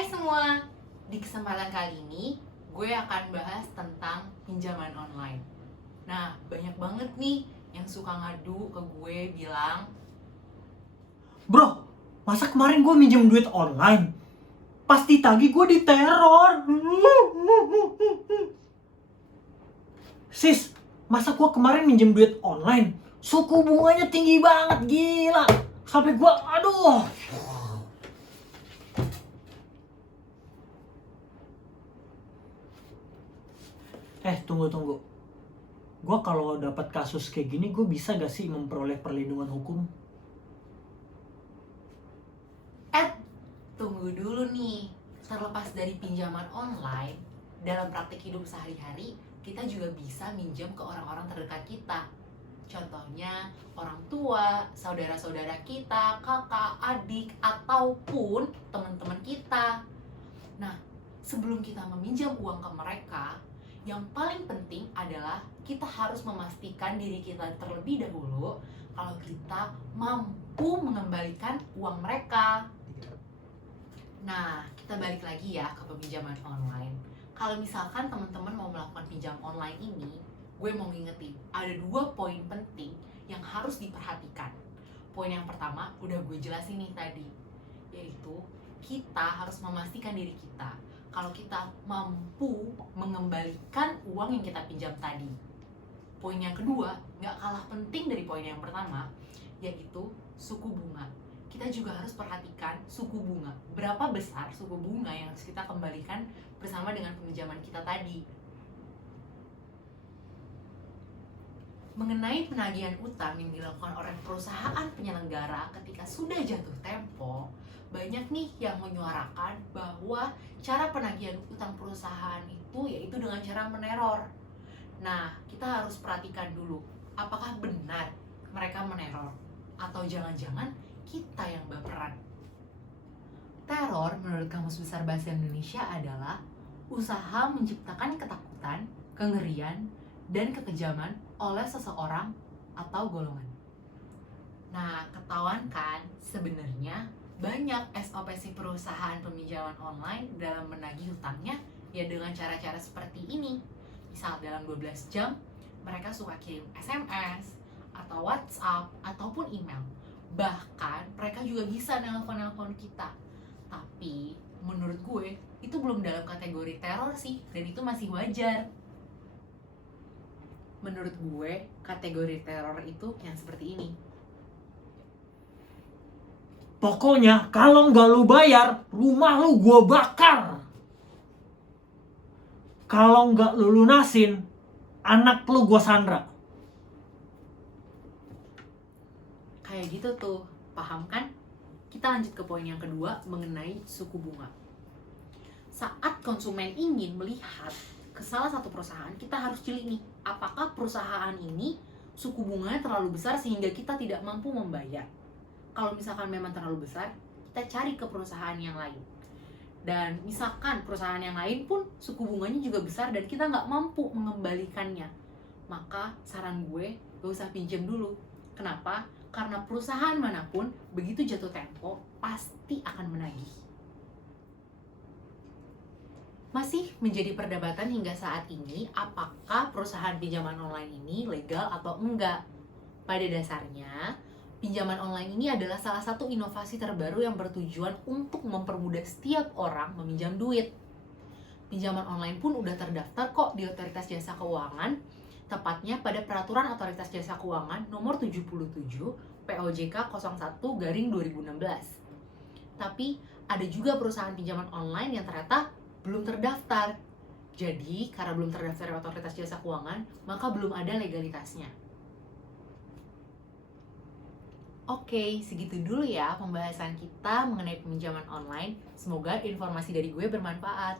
Hai semua, di kesempatan kali ini gue akan bahas tentang pinjaman online. Nah, banyak banget nih yang suka ngadu ke gue bilang, Bro, masa kemarin gue minjem duit online? Pas ditagih gue diteror. Sis, masa gue kemarin minjem duit online? Suku bunganya tinggi banget, gila. Sampai gue, aduh. Tunggu. Gue kalau dapat kasus kayak gini, gue bisa gak sih memperoleh perlindungan hukum? tunggu dulu nih, terlepas dari pinjaman online, dalam praktik hidup sehari-hari, kita juga bisa minjem ke orang-orang terdekat kita. Contohnya orang tua, saudara-saudara kita, kakak, adik, ataupun teman-teman kita. Nah, sebelum kita meminjam uang ke mereka, yang paling penting adalah kita harus memastikan diri kita terlebih dahulu kalau kita mampu mengembalikan uang mereka. Nah, kita balik lagi ya ke peminjaman online. Kalau misalkan teman-teman mau melakukan pinjam online ini, gue mau ngingetin, ada 2 poin penting yang harus diperhatikan. Poin yang pertama udah gue jelasin nih tadi, yaitu kita harus memastikan diri kita kalau kita mampu mengembalikan uang yang kita pinjam tadi. Poin yang kedua, gak kalah penting dari poin yang pertama, yaitu suku bunga. Kita juga harus perhatikan suku bunga. Berapa besar suku bunga yang harus kita kembalikan bersama dengan pinjaman kita tadi. Mengenai penagihan utang yang dilakukan oleh perusahaan penyelenggara ketika sudah jatuh tempo, banyak nih yang menyuarakan bahwa cara penagihan utang perusahaan itu yaitu dengan cara meneror. Nah, kita harus perhatikan dulu, apakah benar mereka meneror? Atau jangan-jangan kita yang baperan? Teror menurut Kamus Besar Bahasa Indonesia adalah usaha menciptakan ketakutan, kengerian, dan kekejaman oleh seseorang atau golongan. Nah, ketahuan kan sebenarnya banyak SOP si perusahaan peminjaman online dalam menagih hutangnya ya dengan cara-cara seperti ini. Misal dalam 12 jam mereka suka kirim SMS atau WhatsApp ataupun email. Bahkan mereka juga bisa nelpon-nelpon kita. Tapi menurut gue itu belum dalam kategori teror sih, dan itu masih wajar. Menurut gue kategori teror itu yang seperti ini. Pokoknya kalau nggak lu bayar, rumah lu gue bakar. Kalau nggak lu lunasin, anak lu gue sandra. Kayak gitu tuh, paham kan? Kita lanjut ke poin yang kedua mengenai suku bunga. Saat konsumen ingin melihat ke salah satu perusahaan, kita harus jeli nih, apakah perusahaan ini suku bunganya terlalu besar sehingga kita tidak mampu membayar. Kalau misalkan memang terlalu besar, kita cari ke perusahaan yang lain. Dan misalkan perusahaan yang lain pun suku bunganya juga besar dan kita nggak mampu mengembalikannya, maka saran gue gak usah pinjam dulu. Kenapa? Karena perusahaan manapun begitu jatuh tempo pasti akan menagih. Masih menjadi perdebatan hingga saat ini apakah perusahaan pinjaman online ini legal atau enggak. Pada dasarnya, pinjaman online ini adalah salah satu inovasi terbaru yang bertujuan untuk mempermudah setiap orang meminjam duit. Pinjaman online pun udah terdaftar kok di Otoritas Jasa Keuangan, tepatnya pada Peraturan Otoritas Jasa Keuangan nomor 77 POJK 01/2016. Tapi ada juga perusahaan pinjaman online yang ternyata belum terdaftar. Jadi, karena belum terdaftar di Otoritas Jasa Keuangan, maka belum ada legalitasnya. Oke, segitu dulu ya pembahasan kita mengenai peminjaman online. Semoga informasi dari gue bermanfaat.